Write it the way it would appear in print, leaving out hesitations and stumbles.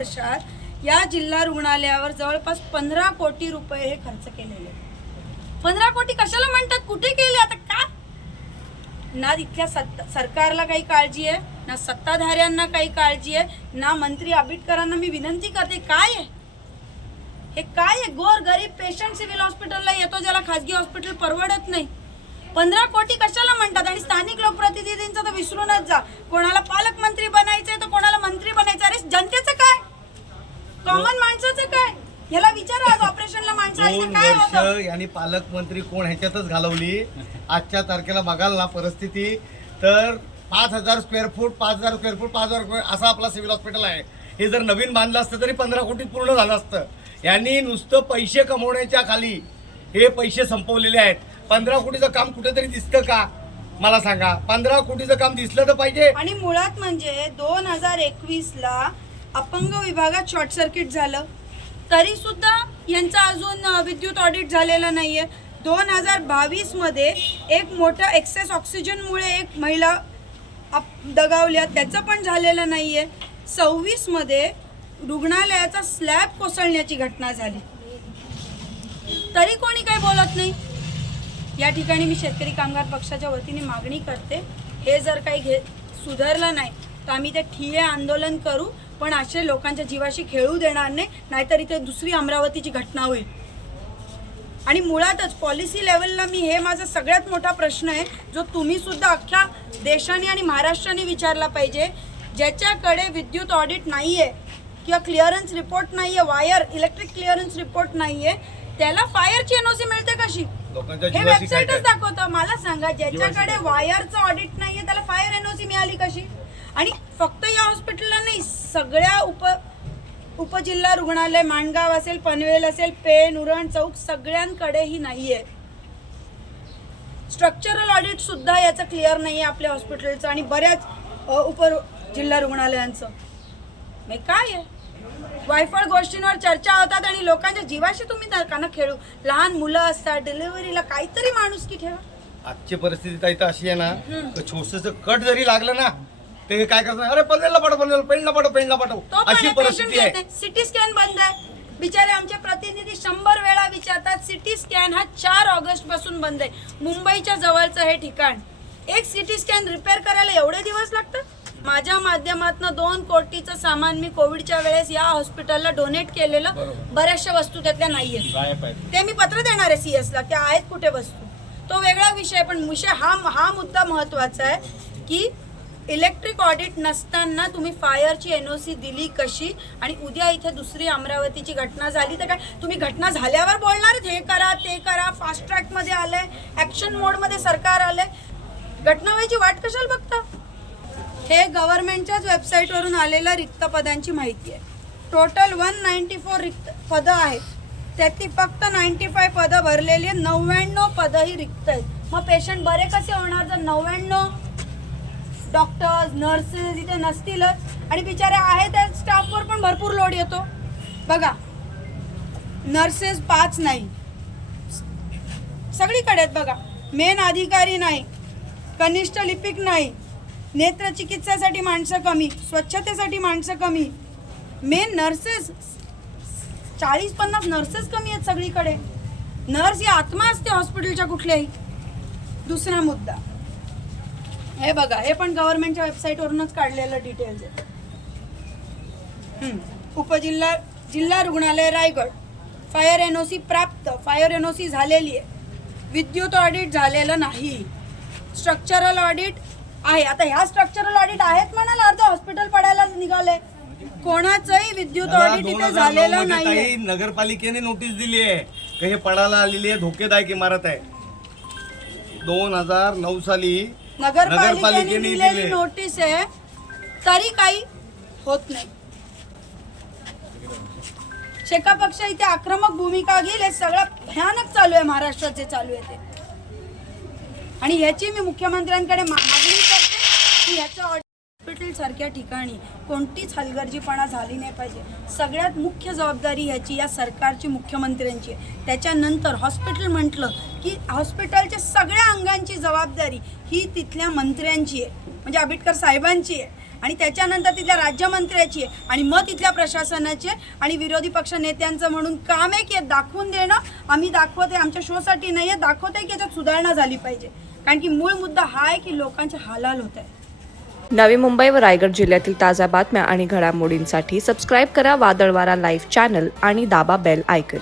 वर्षात या जिल्हा रुग्णालयावर जवळपास 15 कोटी रुपये हे खर्च केलेले. 15 कोटी कशाला म्हणतात, कुठे केले? आता का ना इथल्या सरकारला काही काळजी आहे, ना सत्ताधाऱ्यांना काही काळजी आहे, ना मंत्री आबिटकरांना मी विनंती करते, काय आहे हे? काय आहे? गोर गरीब पेशंट सिव्हिल हॉस्पिटलला येतो ज्याला खासगी हॉस्पिटल परवडत नाही. 15 कोटी कशाला म्हणतात? आणि स्थानिक लोकप्रतिनिधींचं तर विसरूनच जा. कोणाला पालकमंत्री बनायचंय तर कोणाला मंत्री बनायचं. अरे जनतेचं काय, कॉमन माणसाचं काय? याला विचारा. आज ऑपरेशनला माणसं आली तर काय होतं? यांनी पालकमंत्री कोण ह्याच्यातच घालवली. आजच्या तारखेला बघाल ना परिस्थिती, तर 5,000 square foot 5,000 square foot 5,000 square असा आपला सिव्हिल हॉस्पिटल आहे. हे जर नवीन बांधलं असतं तरी 15 कोटीत पूर्ण झालं असतं. यांनी नुसतं पैसे कमवण्याच्या खाली हे पैसे संपवलेले आहेत. 15 कोटीचं काम कुठेतरी दिसतं का मला सांगा? 15 कोटीचं काम दिसलं तर पाहिजे. आणि मुळात म्हणजे 2021ला अपंग विभागात शॉर्ट सर्किट झालं तरी सुद्धा यांचं अजून विद्युत ऑडिट झालेलं नाहीये. 2022 मध्ये एक मोठं एक्सेस ऑक्सिजनमुळे एक महिला दगावल्या, त्याचं पण झालेलं नाहीये. 26 मध्ये रुग्णालयाचा स्लॅब कोसळण्याची घटना झाली तरी कोणी काही बोलत नाही. या ठिकाणी मी शेतकरी कामगार पक्षाच्या वतीने मागणी करते, हे जर काही सुधारलं नाही तर आम्ही ते ठिय्ये आंदोलन करू, पण असे लोकांच्या जीवाशी खेळू देणार नाही, नाहीतर इथे दुसरी अमरावतीची घटना होईल. आणि मुळातच पॉलिसी लेवलला मी हे माझा सगळ्यात मोठा प्रश्न आहे जो तुम्ही सुद्धा अख्ख्या देशाने आणि महाराष्ट्राने विचारला पाहिजे. ज्याच्याकडे विद्युत ऑडिट नाही आहे किंवा क्लिअरन्स रिपोर्ट नाही आहे, वायर इलेक्ट्रिक क्लिअरन्स रिपोर्ट नाही आहे, त्याला फायरची एनओसी मिळते कशी? हे वेबसाईटच दाखवतं. मला सांगा, ज्याच्याकडे वायरचं ऑडिट नाही आहे त्याला फायर एनओसी मिळाली कशी? आणि फक्त या हॉस्पिटलला नाही, सगळ्या उपजिल्हा रुग्णालय माणगाव असेल, पनवेल असेल, पेण, उरण, चौक सगळ्यांकडेही नाही आहे. स्ट्रक्चरल ऑडिट सुद्धा याचं क्लिअर नाही आहे आपल्या हॉस्पिटलचं आणि बऱ्याच उपजिल्हा रुग्णालयांचं. मग काय आहे? वायफळ गोष्टींवर चर्चा होतात आणि लोकांच्या जीवाशी तुम्ही नका खेळू. लहान मुलं असतात, डिलिव्हरीला काहीतरी माणुसकी ठेवा. आजची परिस्थिती ताई तर अशी आहे ना, छोटंसं कट जरी लागलं ना ते काय करतात, अरे पनवेलला पाठव, पेणला पाठव, अशी परिस्थिती आहे. सिटी स्कॅन बंद आहे. बिचारे आमचे प्रतिनिधी 100 वेळा विचारतात. सिटी स्कॅन हा 4 ऑगस्ट पासून बंद आहे. मुंबईच्या जवळचं हे ठिकाण, एक सिटी स्कॅन रिपेअर करायला एवढे दिवस लागतात. माझ्या माध्यमातून 2 कोटीचं सामान मी कोविडच्या वेळेस या हॉस्पिटलला डोनेट केलेलं. बऱ्याचशा वस्तू त्यातल्या नाहीये, ते मी पत्र देणार आहे CS ला की आहेत कुठे वस्तू, तो वेगळा विषय. पण हा मुद्दा महत्वाचा आहे की इलेक्ट्रिक ऑडिट नसताना तुम्ही फायरची एनओसी दिली कशी? आणि उद्या इथे दुसरी अमरावतीची घटना झाली तर काय तुम्ही घटना झाल्यावर बोलणार? हे करा ते करा, फास्ट ट्रॅकमध्ये आलंय, ॲक्शन मोडमध्ये सरकार आलंय, घटना व्हायची वाट कशाला बघता? हे गव्हर्नमेंटच्याच वेबसाईटवरून आलेल्या रिक्त पदांची माहिती आहे. टोटल 194 रिक्त पदं आहेत, त्यातली फक्त 95 पदं भरलेली आहेत, 99 पदं ही रिक्त आहेत. मग पेशंट बरे कसे होणार जर 99 डॉक्टर्स नर्सेस इथे नसतीलच? आणि बिचारे आहेत त्या स्टाफवर पण भरपूर लोड येतो. बघा, नर्सेस 5 नाही, सगळीकडे आहेत. बघा, मेन अधिकारी नाही, कनिष्ठ लिपिक नाही, नेत्रचिकित्सासाठी माणसं कमी, स्वच्छतेसाठी माणसं कमी, मेन नर्सेस 40-50 नर्सेस कमी आहेत सगळीकडे. नर्स ही आत्मा असते हॉस्पिटलच्या कुठल्याही. दुसरा मुद्दा हे बघा, हे पण गव्हर्नमेंटच्या वेबसाईटवरूनच काढलेलं डिटेल्स आहे. जिल्हा रुग्णालय रायगड, फायर एनओसी प्राप्त, फायर एनओसी झालेली आहे, विद्युत ऑडिट झालेलं नाही, स्ट्रक्चरल ऑडिट आहे. आता ह्या स्ट्रक्चरल ऑडिट आहेत म्हणाल, अर्ध हॉस्पिटल पडायला निघालंय. कोणाचंही विद्युत ऑडिट इथे झालेलं नाही. नगरपालिकेने नोटीस दिली आहे की हे पडायला आलेली आहे, धोकेदायक इमारत आहे. 2009 साली नगरपालिकेने दिलेली नोटीस आहे तरी काही होत नाही. शेका पक्ष इथे आक्रमक भूमिका घेईल, हे सगळं भयानक चालू आहे महाराष्ट्रात जे चालू आहे ते. आणि ह्याची मी मुख्यमंत्र्यांकडे मागणी करते की ह्याच्या हॉस्पिटल सारख्या ठिकाणी कोणतीच हलगर्जीपणा झाली नाही पाहिजे. सगळ्यात मुख्य जबाबदारी ह्याची या सरकारची, मुख्यमंत्र्यांची आहे. त्याच्यानंतर हॉस्पिटल म्हटलं की हॉस्पिटलच्या सगळ्या अंगांची जबाबदारी ही तिथल्या मंत्र्यांची आहे. म्हणजे आंबेडकर साहेबांची आहे आणि त्याच्यानंतर तिथल्या राज्यमंत्र्याची आहे आणि मग तिथल्या प्रशासनाची आहे आणि विरोधी पक्ष नेत्यांचं म्हणून काम आहे की दाखवून देणं. आम्ही दाखवते, आमच्या शोसाठी नाही आहे, दाखवते की याच्यात सुधारणा झाली पाहिजे. कारण की मूळ मुद्दा हा आहे की लोकांचे हालहाल होत आहे. नवी मुंबई व रायगड जिल्ह्यातील ताज्या बातम्या आणि घडामोडींसाठी सबस्क्राईब करा वादळवारा लाईव्ह चॅनल आणि दाबा बेल आयकन.